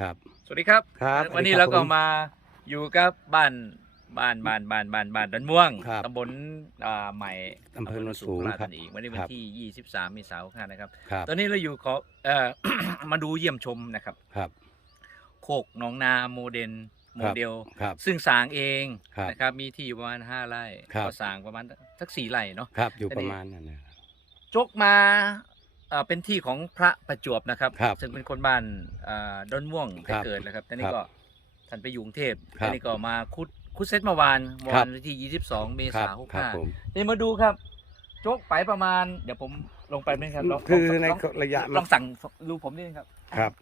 ครับ สวัสดีครับ ครับวันนี้สวัเราสดีคก็บผมมาอยู่กับบ้านบ้านบ้านบ้านบ้านบ้านดันม่วงครับตำบลอ่าใหม่อำเภอโนนสูงโราชครับธานีวันนี้วัคนรับที่ 23เมษายนนะครับ ครับตอนนี้เราอยู่ขอเอ่อ มาดูเยี่ยมชมนะครับ ครับ โคกหนองนาโมเดลโมเดล ครับ ซึ่งสร้างเองครับนะครับ มีที่อยู่ประมาณ5ไร่ครับ ก็สร้างประมาณสักสี่ไร่เนาะ ครับ อยู่อันปนี้ระมาณนั้นนะครับ จกมาเอ่อเป็นที่ของพระประจวบนะครับ ครับซึ่งเป็นคนบ้านเอ่อดอนม่วงไปครับเกิดนะครับตอนนี้ครับก็ท่านไปอยู่กรุงเทพครับตอนนี้ก็มาคุดคุดเซตเมื่อวานเมื่อครัวาบนที่ 22 เมครับษายนครับผม65นี่มาดูครับ โจกไปประมาณ เดี๋ยวผมลงไปไหมครับลงคือลงในลองระยะลองสั่งดูผมนิดนึงครับครับ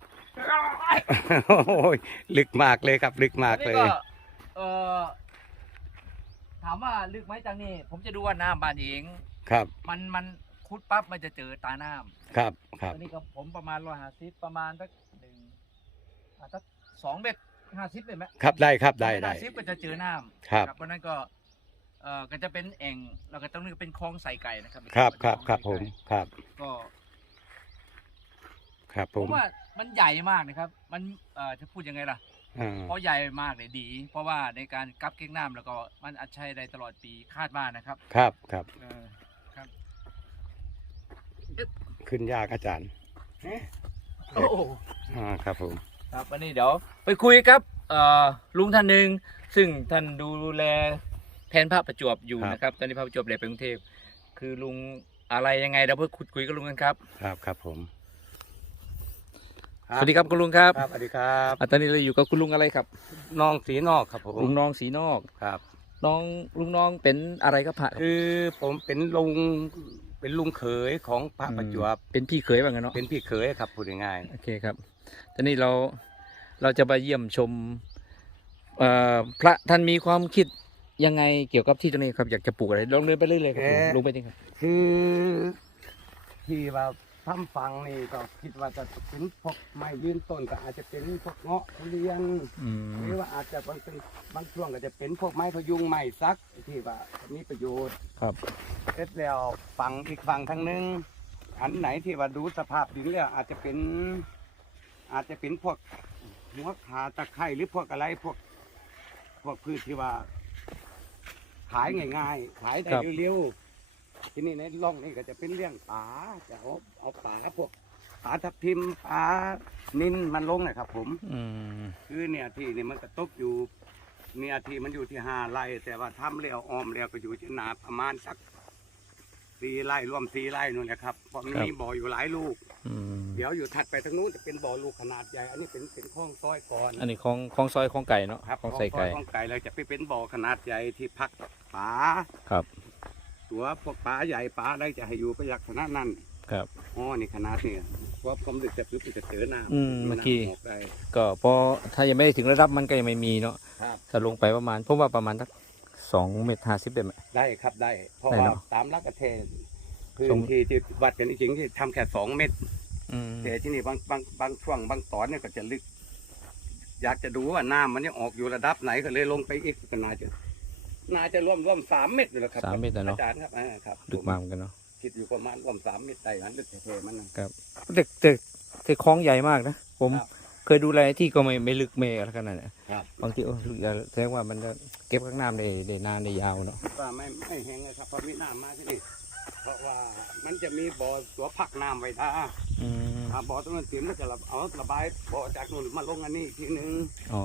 โอ้ยลึกมากเลยครับ ลึกมากอันเลนี้ยก็เอ่อถามว่าลึกไหมจังนี่ผมจะดูว่าน้ำบานเอง ครับ มันมัน คุดปั๊บมันจะเจอตาน้ำครับครับตอนนี้ก็ผมประมาณร้อยห้าสิบประมาณสักหนึ่งอ่าสักสองเมตรห้าสิบเลยไหมครับได้ครับได้ได้ ห้าสิบก็จะเจอน้ำครับเพราะนั้นก็เอ่อก็จะเป็นแอ่งแล้วก็ตรงนี้ก็เป็นคลองใส่ไก่นะครับครับครับเป็นครับคลผองมใส่ไก่ครับก็ครับผผมมว่ามันใหญ่มากนะครับ มันเอ่อจะพูดยังไงล่ะ อ่าเพราะใหญ่มากเลยดี เพราะว่าในการกับเก้งน้ำแล้วก็มันอัดใช้ได้ตลอดปีคาดว่านะครับครับครับ เออครับ ขึ้นยากอาจารย์โอ้โหอ่าครับผม ครับวันนี้เดี๋ยว ไปคุยกับเอ่อลุงท่านหนึ่งซึ่งท่านดูแลแทนพระประจวบอยู่นะครับ ตอนนี้พระประจวบเลยไปกรุงเทพคือลุงอะไรยังไงเราเพื่อคุยคุยกับลุงกันครับ ครับครับผมสวัสดีครับคุณลุงครับครับสวัสดีครับอะตอนนี้เราอยู่กับคุณลุงอะไรครับ น้องสีนอกครับผมลุงน้องสีนอก ครับ น้องลุงน้องเป็นอะไรครับพระคือผมเป็นลุง เป็นลุงเขยของพระประจวบเป็นพี่เขยบ้างกันเนาะเป็นพี่เขยครับพูดง่ายโอเคครับตอนนี้เราเราจะไปเยี่ยมชมเอ่อพระท่านมีความคิดยังไงเกี่ยวกับที่ตรงนี้ครับอยากจะปลูกอะไรลองเดินไปเรื่อยๆครับผมลุงไปจริงครับๆคือที่ว่า ทำฟังนี่ก็คิดว่าจะเป็นพวกไม้ยืนต้นก็อาจจะเป็นพวกเงาะทุเรียนอืมหรือว่าอาจจะบางเป็นบางช่วงก็จะเป็นพวกไม้พยุงไม้ซักที่ว่ามีประโยชน์ ครับ เสร็จแล้วฝั่งอีกฝั่งทางหนึงอันไหนที่ว่าดูสภาพดินแล้วอาจจะเป็น อาจจะเป็นพวกหัวขาตะไคร้หรือพวกอะไรพวก พวกพืชที่ว่า ขายง่ายๆขายได้เร็วๆ ที่นี่ในร่องนี่ก็จะเป็นเรื่องปลาจะเอาเอาปลาพวกปลาทับทิมปลานินมันลงนะครับ ผม อืมคือเนี่ยที่นี่มันก็ตกอยู่ เนี่ยที่มันอยู่ที่ห้าไร่แต่ว่าทำแล้วออมแล้วก็อยู่ที่นาประมาณสักสี่ไร่รวมสี่ไร่นู่นแหละครับเพราะมีบ่ออยู่หลายลูก อืมเดี๋ยวอยู่ถัดไปทางนู้นจะเป็นบ่อลูกขนาดใหญ่ อันนี้เป็นเป็นคลองซอยก่อนอันนี้ของของซอยของไก่เนาะครับของใส่ไก่ คลองไก่เลยจะไปเป็นบ่อขนาดใหญ่ที่พักปลาครับ ตัวพวกปลาใหญ่ปลาอะไรจะให้อยู่ประหยัดขนาดนั้นครับ อ๋อนี่ขนาดเนี่ยเพราะความลึกจะปุ๊บมันจะเจอน้ำอืมเมื่อกี้ น้ำกได้ ก็พอถ้ายังไม่ถึงระดับมันก็ยังไม่มีเนาะครับ ถ้าลงไปประมาณผมว่าประมาณสักสองเมตรห้าสิบได้ไหม ได้ครับได้ เพราะได้ว่าเนอะตามรักกระเทศพื้สองนที่ที่วัดกันจริงๆที่ทำแค่สองเมตร อืม แต่ที่นี่บางบางบางช่วงบางตอนเนี่ยก็จะลึก อยากจะดูว่าน้ำมันยังออกอยู่ระดับไหนก็เลยลงไปอีกก็น่าจะ น่าจะร่วมร่วมสามเมตรอยู่แล้วครับสามเมตรนะเนาะ อาจารย์ครับอ่าครับลึกมากเหมือนกันเนาะคิดอยู่ประมาณร่วมสามเมตรได้นั้นลึกเทมันนะแต่แต่แต่คลองใหญ่มากนะ ผมครับเคยดูแลที่ก็ไม่ไม่ลึกไม่อะไรขนาดนั้นครับ บางทีโอ้ลึกแล้วแสดงว่ามันจะเก็บข้างน้ำได้ได้นานได้ยาวเนาะ ว่าไม่ไม่แห้งเลยครับเพราะมีน้ำมาที่นี่เพราะว่ามันจะมีบ่อตัวพักน้ำไว้ท่าอืมถ้าบ่อตรงนั้นเต็มแล้วจะระเอาระบายบ่อจากนู่นมาลงอันนี้อีกทีหนึงอ๋อ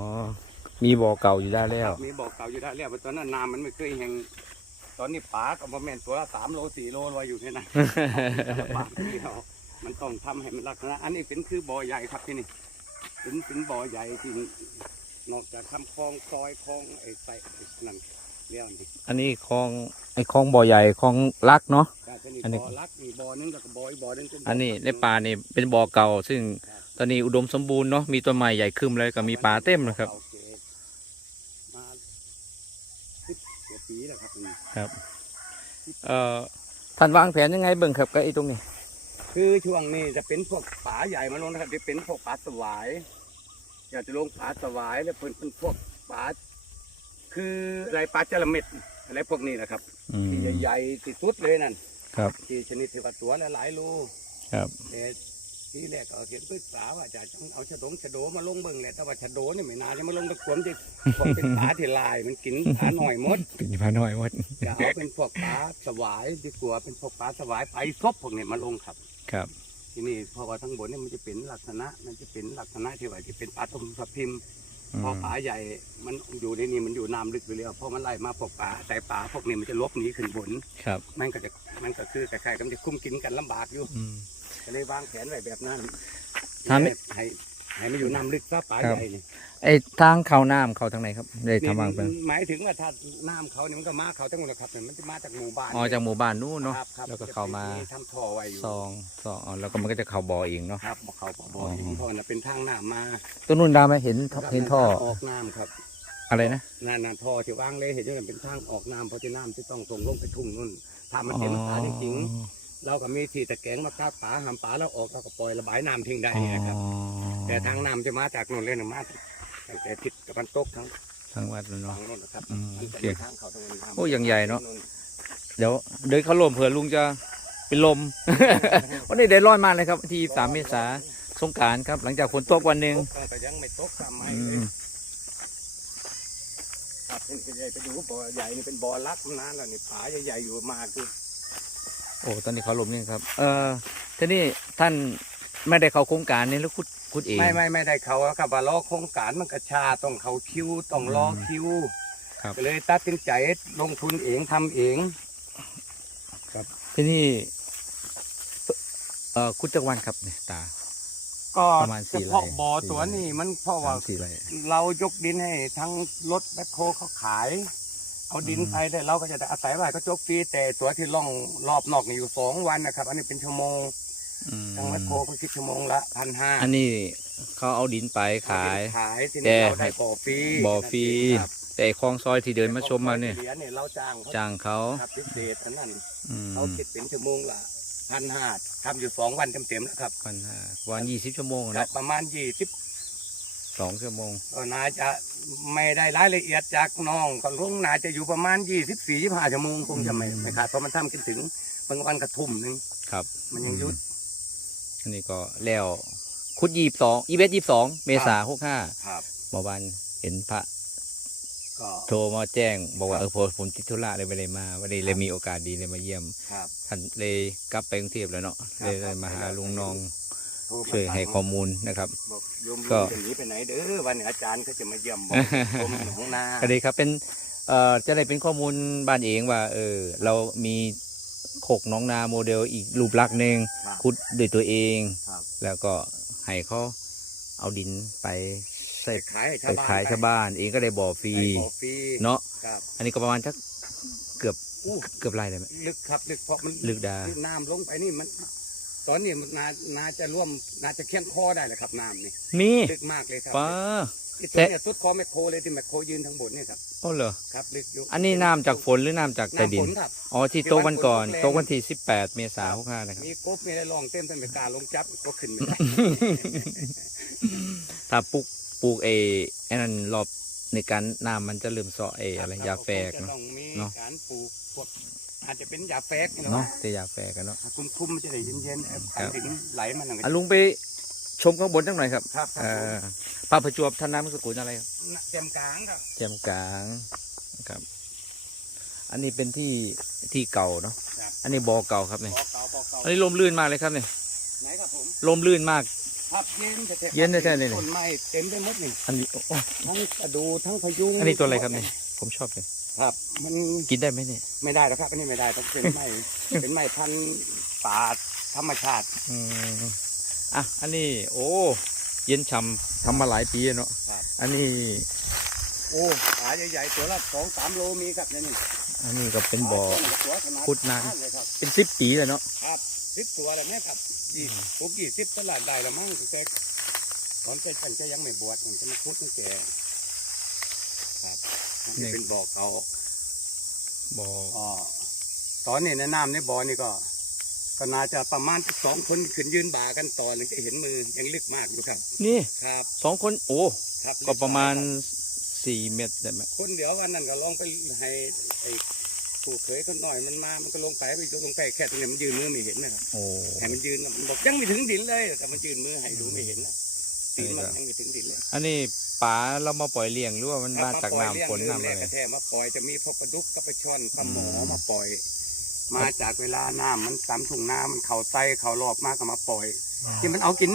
มีบ่อเก่าอยู่ได้แล้ว มีบ่อเก่าอยู่ได้แล้วแต่ตอนนั้นน้ำมันไม่เคยแห้งตอนนี้ปลาก็บ่แม่นตัวละสามโลสี่โลลอยอยู่เนี่ยนะปลาเดียวมันต้องทำให้มันลักษณะอันนี้เป็นคือบ่อใหญ่ครับที่นี่เป็นเป็นบ่อใหญ่ที่นอกจากทำคลองซอยคลองไอ้ใส่นั่นเรียกนี่อันนี้คลองไอ้คลองบ่อใหญ่คลองลักเนาะก็จะมีอันนี้บ่อลักมีบ่อนึงแล้วก็บ่ออีกบ่อนึงเป็บ่อันนี้ในป่านี่เป็นบ่อเก่า ซึ่งตอนนี้อุดมสมบูรณ์เนาะมีต้นไม้ใหญ่ขึ้นเลยก็มีป่าเต็มนะครับ โอเคมา สิบกว่าปีแล้วครับนี่เอ่อท่านวางแผนยังไงเบิ่งครับกับไอ้ตรงนี้ คือช่วงนี้จะเป็นพวกป่าใหญ่มาลงนะครับจะเป็นพวกป่าสวาย อยากจะลงป่าสวายแล้วเป็นเป็นพวกป่าคืออะไรปลาจระเม็ดอะไรพวกนี้นะครับอืมที่ใหญ่ๆที่สุดเลยนั่นครับที่ชนิดที่ว่าตัวละหลายโลครับ แต่ ทีแรกก็เห็นปรึกษาว่าจะต้องเอาชะดงชะโดมาลงเบิ่งแหละแต่ว่าชะโดนี่ไม่นานจะมาลงตะกวมที่ผมเป็นปลาที่ลายมันกินปลาหน่อยหมดกินพาน้อยหมดจะเอาเป็นพวกปลาสวายดีกว่าเป็นพวกปลาสวายไปซบพวกนี้มาลงครับ ครับ ทีนี้เพราะว่าทั้งบนเนี่ยมันจะเป็นลักษณะ มันจะเป็นลักษณะที่ว่าจะเป็นปลาทมทับทิมอืพอมปลาใหญ่มันอยู่ในนี้มันอยู่น้ำลึกอยู่แล้วพอมันไล่มาพวกปลาแต่ปลาพวกนี้มันจะลบหนีขึ้นบนครับ มันก็จะมันก็คือคล้ายๆกับจะคุ้มกินกันลำบากอยู่อืม ก็เลยวางแผนไว้แบบนั้นทำให้ ให้ให้มันอยู่น้ำลึกซะปลาครับใหญ่นี่ไอ้ทางเข้าน้ำเข้าทางไหนครับได้ทำวางเป็นหมายถึงว่าถ้าน้ำเขาเนี่ยมันก็มาเขาทั้งหมดนะครับเนี่ยมันจะมาจากหมู่บ้านอ๋อจากหมู่บ้านนู้นเนาะครับครับแล้วก็เข้ามาทำท่อไว้อยู่ซองซองอ๋อแล้วก็มันก็จะเข้าบ่อเองเนาะครับบอกเขาบอกบอ๋ออกเพราะว่าเป็นทางน้ำมาตัวนู้นดาวไหมเห็นเห็นท่อออกน้ำครับอะไรนะนั่นน่ะท่อที่วางเลยเห็นว่าเป็นทางออกน้ำเพราะที่น้ำจะต้องส่งลงไปทุ่งนู่นถ้ามันเต็มตาจริงๆ เราก็มีที่ตะแกรงมากาปลาหามปลาแล้วออกเราก็ปล่อยระบายน้ำทิ้งได้อ๋อไงครับ แต่ทางน้ำจะมาจากนู่นเลยนะมาตั้งแต่ทิศตะวันตกทั้งทางวัดเนาะ ฝั่งนู่นนะครับอืมมันจะโอเคมีทางเขาตรงนี้น้ำโอ้อย่างใหญ่เนอะ เดี๋ยวเดินเข้าลมเผื่อลุงจะเป็นลม วันนี้ได้ร้อนมากเลยครับที่สามเมษาสงกรารครับ หลังจากฝนตกวันหนึ่งตกแต่ยังไม่ตกตามไม้อืเลย มครับเป็นใหญ่ไปดูบ่อใหญ่นี่เป็นบ่อรักมานานแล้วนี่ผาใหญ่ๆอยู่มากคือ โอ้ตอนนี้เขาลมนี่ครับ เออทีนี้ท่านไม่ได้เข้าโครงการนี้แล้วคุดคุดเอง ไม่ไม่ไม่ได้เขาแล้วครับว่ารอโครงการมันกระชาต้องเขาคิวต้องรอคิวครับ ก็เลยตัดสินใจลงทุนเองทำเอง ทีนี้เออคุดจักรวันครับเนี่ยตา ก็ประมาณสี่เฉพาะไร่บ่อสี่ตัวไร่นี่มันเพราะสาว่ามสี่ไร่เรายกดินให้ทั้งรถแบคโคเขาขาย เอาดินอืมไปได้เราก็จะได้อาศัยว่าเขาจกฟรีแต่ตัวที่ล่องรอบนอกนี่อยู่สองวันนะครับ อันนี้เป็นชั่วโมงอืมทางแบคโคเขาคิดชั่วโมงละพันห้าอันนี้เขาเอาดินไปขายขายที่แต่นี่เราได้บ่อฟรีบ่อฟรีครับแต่ไอ้คลองซอยที่เดินมาชมมาเนี่ยเหรียญเนี่ยเราจ้างเขาจ้างเขาครับพิเศษอันนั้นอืมเขาคิดเป็นชั่วโมงละพันห้าทำอยู่สองวันเต็มๆแล้วครับพันห้าวันยี่สิบชั่วโมงครัเนาะบประมาณยี่สิบ สองชั่วโมงก็น่าจะไม่ได้รายละเอียดจากน้องก็ลุงน่าจะอยู่ประมาณยี่สิบสี่ยี่ห้าชั่วโมงคงจะไม่อืมไม่ขาดเพราะมันทำกันถึงบางวันกระทุ่มหนึ่งครับ มันยังหยุดอันนี้ก็แล้วคุดยี่สองอีเวสยี่สองเมษาหกห้าครับเมื่อวานเห็นพระก็โทรมาแจ้งบอกว่าครับเออผมผมติดธุระเลยไม่ได้มาวันนี้เลยมีโอกาสดีเลยมาเยี่ยมครับท่านเลยกลับไปกรุงเทพแล้วเนาะครับเลยเลยมาหาลุงน้องโทรมา ช่วยให้ข้อมูลนะครับบอกโยมก็จะหนีไปไหนเด้อวันนี้อาจารย์เขาจะมาเยี่ยมบอกผมหนองนาก็ดีครับเป็นเอ่อจะได้เป็นข้อมูลบ้านเองว่า เออ เรามีโขกหน้องนาโมเดลอีกรูปลักษณ์หนึ่งครับคุดด้วยตัวเองครับแล้วก็ให้เขาเอาดินไปใส่ไปขายให้ไปขายชาวบ้าน เองก็ได้บ่อฟรีไปขอฟรีเนาะครับอันนี้ก็ประมาณสักเกือบอู้เกือบไรเลยไหมลึกครับลึกเพราะมันลึกดาคือน้ำลงไปนี่มัน ตอนนี้มันนานาจะร่วมนาจะเคียงคอได้เลยครับน้ำนี่มีลึกมากเลยครับป้าที่ตัวเนี่ยสุดคอแมคโครเลยที่แมคโครยืนทั้งบนเนี่ยครับโอ้เหรอครับลึกอยู่อันนี้น้ำจากฝนหรือน้ำจากใต้ดิน้ำฝนนครับอ๋อที่โต๊ะวันก่อนที่วันฝนตกแรงโต๊ะวันที่สิบแปดเมษายนหกห้านะครับมีกบมีอะไรลองเต็มท่านไม่กล้าลงจับก็ขึ้นไม่ได้ถ้าปลูกปลูกเอไอ้นั่นรอบในการน้ำมันจะเริ่มเสาะเออะไรยาแฝกจะเนาะต้องมีเนาะการปลูกพวก อาจจะเป็นยาแฝกนี่เนาะเนาะแต่ยาแฝกกันเนาะคุ้มคุ้มๆมันจะได้เย็นๆเอ่อครับไปถึงไหลมันหนังอะลุงไปชมข้างบนจังหน่อยครับครับคเอ่รับอพระประจวบท่านน้ำสกุลอะไรครับผมเต็มกลางครับแจ่มกลางครับ อันนี้เป็นที่ที่เก่าเนาะครับอันนี้บ่อเก่าครับเนี่ยปอเก่าปอเก่าอันนี้ลมลื่นมากเลยครับเนี่ยไหนครับผมลมลื่นมากครับเย็นแท้ๆเย็นแท้ๆเลยเนี่ยต้นไม้เต็มไปหมดนี่อันนี้โอ้โอ้ทั้งกระดูทั้งพยุงอันนี้ตัวอะไรครับเนี่ยผมชอบเลย ครับมันกินได้ไหมเนี่ยไม่ได้แล้วครับอันนี้ไม่ได้ต้องเป็นไม้ เป็นไม้พันธุ์ป่าธรรมชาติอืมอะอันนี้ โอ้ เย็นฉ่ำทำมาหลายปีแล้วเนาะครับ อันนี้ โอ้ขาใหญ่ๆตัวละสองสามโลมีครับเนี่ยนี่อันนี้ก็เป็นบ่อ ตัวขนาดขุดนาน เลยครับ เป็นสิบปีแล้วเนาะครับสิบตัวแล้วเนี่ยครับยี่ปลูกยี่สิบตลาดได้แล้วมั้งแต่ตอนแต่ฉันก็ยังไม่บวชมันจะมาคุดตั้งแต่ ครับนี่เป็นบ่อเก่าบ่ออ๋อตอนนี้ในน้ำในบ่อนี่ก็ ก็น่าจะประมาณสองคนขึ้นยืนบ่ากันต่อหนึ่งจะเห็นมือยังลึกมากอยู่ครับ นี่ครับสองคนโอ้ครับก็ประมาณสี่เมตรได้ไหมคนเดี๋ยววันนั้นก็ลองไปให้ไอ้ผู้เคยคนหน่อยมันมา มันก็ลงไปไปยกลงไปแค่ตรงนี้มันยืนมือไม่เห็นนะครับโอ้ให้มันยืนมันบอกยังไม่ถึงดินเลยแต่มันยืนมือให้ดูไม่เห็นนะ ตีนมันใช่ครับยังไม่ถึงดินเลยอันนี้ป๋าเรามาปล่อยเลี้ยงหรือว่ามันมาจากปล่อยน้ำฝนเลี้ยงน้ำอะไรแรกกระแทกมาปล่อยจะมีพวกปลาดุกกับปลาช่อนปลาหมออืมมาปล่อย มาจากเวลาน้ำมันตามทุ่งนามันเข่าไตเข่ารอบมากก็มาปล่อย ที่มันเอากิน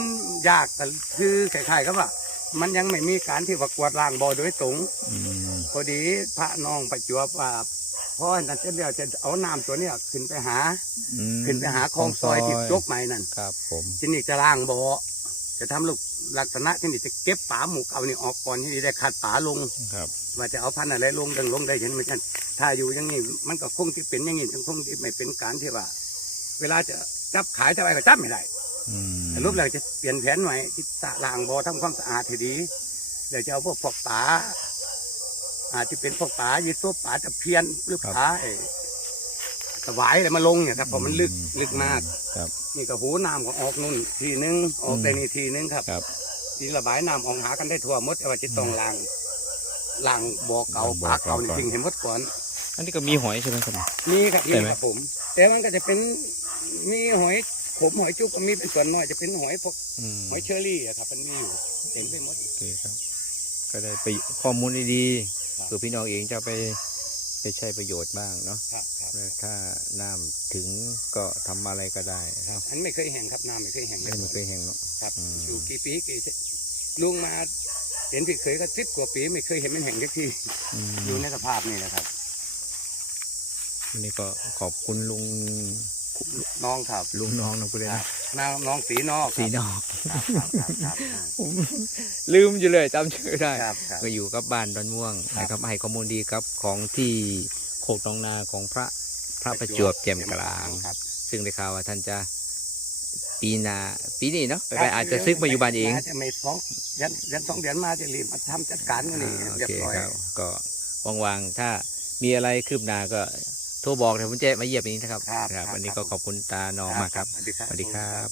ยากแต่คือคล้ายๆกับว่ามันยังไม่มีการที่ว่ากวาดล้างบ่อโดยตรงอืมพอดีพระน้องประจวบว่าพ่อนั่นจะเดียวจะเอาน้ำตัวเนี้ยขึ้นไปหาอืมขึ้นไปหาคลองซอยที่ยกใหม่นั่นครับ ผมที่นี่จะล้างบ่อ จะทำลูกลักษณะที่นี่จะเก็บปลาหมูเอานี่ออกก่อนที่นี่ได้ขัดปลาลงครับว่าจะเอาพันธุ์อะไรลงดังลงได้เห็นไหมกันถ้าอยู่อย่างนี้มันก็คงที่เป็นอย่างนี้คงที่ไม่เป็นการที่ว่า เวลาจะจับขายเท่าไหรก็จับไม่ได้อืมรูปเลยจะเปลี่ยนแผนใหม่ที่สระล้างบ่อทำความสะอาดให้ดีเดี๋ยวจะเอาพวกพวกปลาอาจจะเป็นพวกปลายีตัวปลาตะเพียนหรือปลาไอ้สวายอะไรมาลงเนี่ยครับเพราะมันลึกลึกมากครับ นี่ก็หูน้ำก็ออกนู่นทีนึงออกแต่นี่ทีนึงครับครับ ที่ระบายน้ำออกหากันได้ทั่วหมดแต่ว่าจะต้องล้างล้างบ่อเก่าบ่อปลาเก่าเก่านี่ก่อนทิ้งให้หมดก่อน อันนี้ก็มีหอยใช่ไหมครับนี่ครับที่ใช่ไหมครับผม แต่มันก็จะเป็นมีหอยขมหอยจุกก็มีเป็นส่วนน้อยจะเป็นหอยพวกอืมหอยเชอรี่อะครับ มันมีอยู่เต็มไปหมดโอเคครับ ก็ได้ไปข้อมูลดีครับๆเพื่อพี่น้องเองจะไป ไปใช้ประโยชน์บ้างเนาะครับครับแล้วถ้าน้ำถึงก็ทำอะไรก็ได้ครัเนาะบอันไม่เคยแห้งครับน้ำไม่เคยแห้งเลไม่ยมันเคยแห้งเนาะครับอืมอยู่กี่ปีกี่ลุงมาเห็นพี่เคยก็สิบกว่าปีไม่เคยเห็นมันแห้งสักทีอืมอยู่ในสภาพนี่นะครับวันนี้ก็ขอบคุณลุง น้องครับลุงน้องนะคุณเลยครันะบน้องน้องสีนอกสีนอกครับครับครับครับ ผมลืมอยู่เลยจำชื่อได้ครับครับ ก็อยู่กับบ้านดอนม่วงครับ นะครับให้ข้อมูลดีครับของที่โคกหนองนาของพระพระประจวบแจ่มกลาง ครับ ซึ่งได้ข่าวว่าท่านจะปีหนาปีนี้เนาะไปไปอาจจะซึกมาอยู่บ้านเองาจะไม่สองยันยันสองเดือนมาจะรีบมาทำจัดการกันนี่อ่าโอเรียบเคร้อย ครับ ก็ว่างๆถ้ามีอะไรคืบหน้าก็ โทรบอกเดี๋ยวผมจะมาเยี่ยมเองนะครับครับครับครับ วันนี้ครัก็บขอบคุณตาน้องมากครับสวัสดีครับสวัสดีครับ